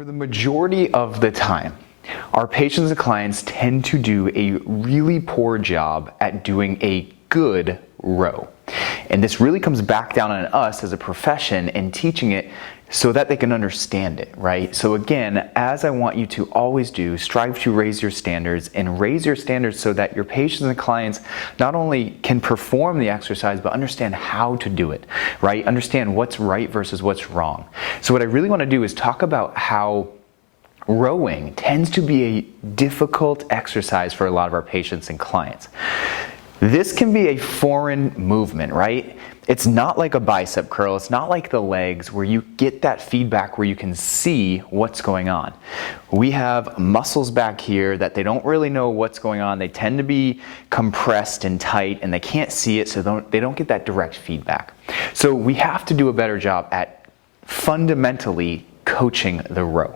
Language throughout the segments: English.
For the majority of the time, our patients and clients tend to do a really poor job at doing a good row. And this really comes back down on us as a profession and teaching it so that they can understand it, right? So again, as I want you to always do, strive to raise your standards and raise your standards so that your patients and clients not only can perform the exercise, but understand how to do it, right? Understand what's right versus what's wrong. So what I really want to do is talk about how rowing tends to be a difficult exercise for a lot of our patients and clients. This can be a foreign movement, right? It's not like a bicep curl. It's not like the legs where you get that feedback where you can see what's going on. We have muscles back here that they don't really know what's going on. They tend to be compressed and tight and they can't see it, so they don't get that direct feedback. So we have to do a better job at fundamentally coaching the row.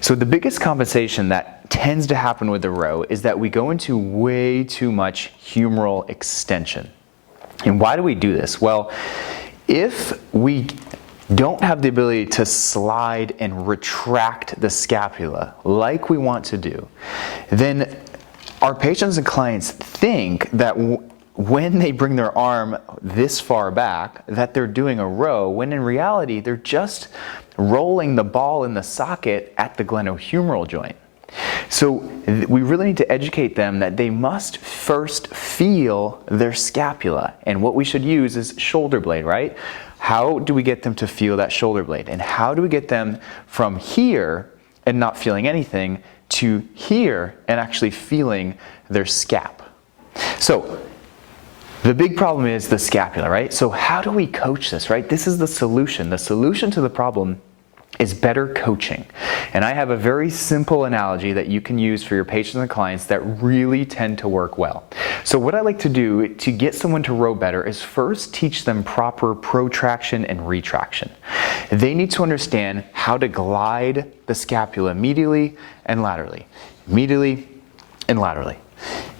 So the biggest compensation that tends to happen with the row is that we go into way too much humeral extension. And why do we do this? Well, if we don't have the ability to slide and retract the scapula like we want to do, then our patients and clients think that when they bring their arm this far back, that they're doing a row, when in reality, they're just rolling the ball in the socket at the glenohumeral joint. So we really need to educate them that they must first feel their scapula. And what we should use is shoulder blade, right? How do we get them to feel that shoulder blade? And how do we get them from here and not feeling anything to here and actually feeling their scap? So the big problem is the scapula, right? So how do we coach this, right? This is the solution. The solution to the problem is better coaching. And I have a very simple analogy that you can use for your patients and clients that really tend to work well. So what I like to do to get someone to row better is first teach them proper protraction and retraction. They need to understand how to glide the scapula medially and laterally. Medially and laterally.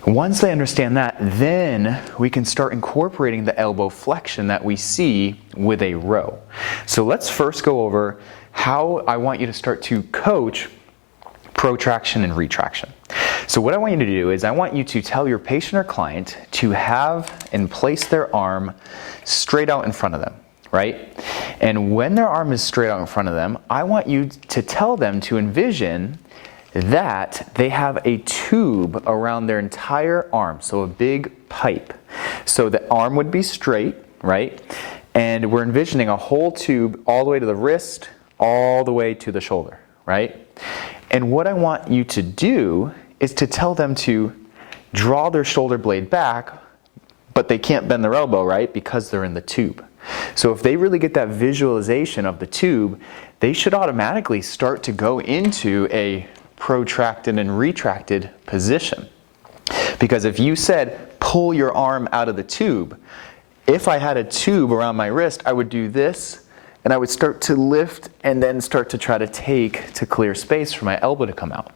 Once they understand that, then we can start incorporating the elbow flexion that we see with a row. So let's first go over how I want you to start to coach protraction and retraction. So what I want you to do is I want you to tell your patient or client to have and place their arm straight out in front of them, right? And when their arm is straight out in front of them, I want you to tell them to envision that they have a tube around their entire arm, so a big pipe. So the arm would be straight, right? And we're envisioning a whole tube all the way to the wrist, all the way to the shoulder, right? And what I want you to do is to tell them to draw their shoulder blade back, but they can't bend their elbow, right? Because they're in the tube. So if they really get that visualization of the tube, they should automatically start to go into a protracted and retracted position. Because if you said, pull your arm out of the tube, if I had a tube around my wrist, I would do this, and I would start to lift and then start to try to take to clear space for my elbow to come out.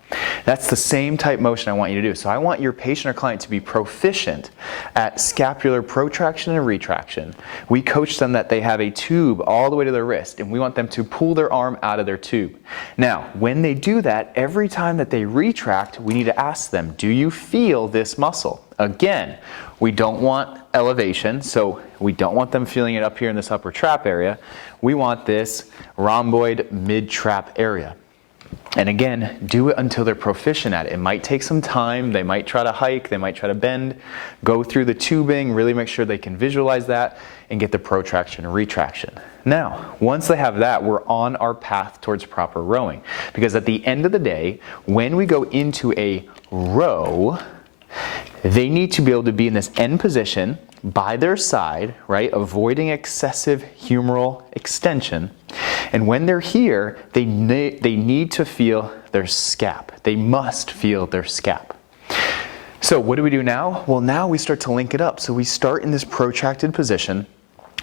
That's the same type motion I want you to do. So I want your patient or client to be proficient at scapular protraction and retraction. We coach them that they have a tube all the way to their wrist, and we want them to pull their arm out of their tube. Now, when they do that, every time that they retract, we need to ask them, do you feel this muscle? Again, we don't want elevation, so we don't want them feeling it up here in this upper trap area. We want this rhomboid mid-trap area. And again, do it until they're proficient at it. It might take some time. They might try to hike. They might try to bend, go through the tubing, really make sure they can visualize that and get the protraction and retraction. Now, once they have that, we're on our path towards proper rowing. Because at the end of the day, when we go into a row, they need to be able to be in this end position by their side, right, avoiding excessive humeral extension. And when they're here, they need to feel their scap. They must feel their scap. So what do we do now? Well, now we start to link it up. So we start in this protracted position.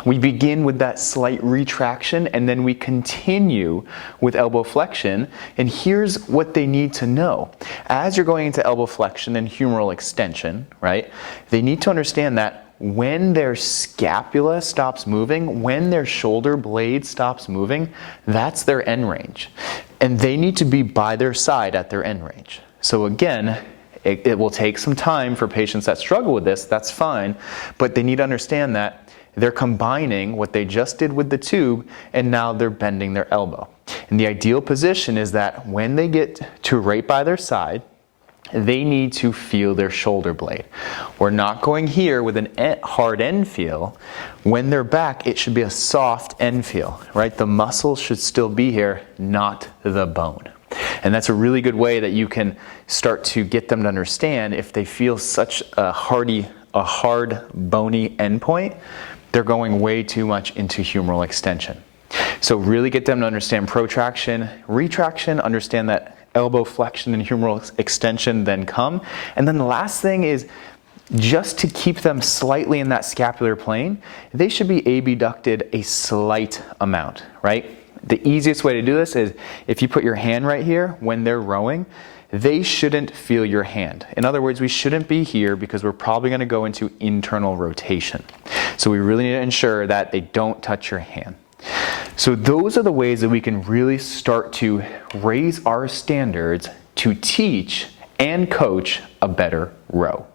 We begin with that slight retraction, and then we continue with elbow flexion. And here's what they need to know. As you're going into elbow flexion and humeral extension, right, they need to understand that when their scapula stops moving, when their shoulder blade stops moving, that's their end range. and they need to be by their side at their end range. So again, it will take some time for patients that struggle with this, that's fine, but they need to understand that they're combining what they just did with the tube and now they're bending their elbow. And the ideal position is that when they get to right by their side, they need to feel their shoulder blade. We're not going here with a hard end feel. When they're back, it should be a soft end feel, right? The muscle should still be here, not the bone. And that's a really good way that you can start to get them to understand if they feel such a hard, bony endpoint, they're going way too much into humeral extension. So really get them to understand protraction, retraction, understand that elbow flexion and humeral extension then come. And then the last thing is just to keep them slightly in that scapular plane, they should be abducted a slight amount, right? The easiest way to do this is if you put your hand right here when they're rowing, they shouldn't feel your hand. In other words, we shouldn't be here because we're probably going to go into internal rotation. So we really need to ensure that they don't touch your hand. So those are the ways that we can really start to raise our standards to teach and coach a better row.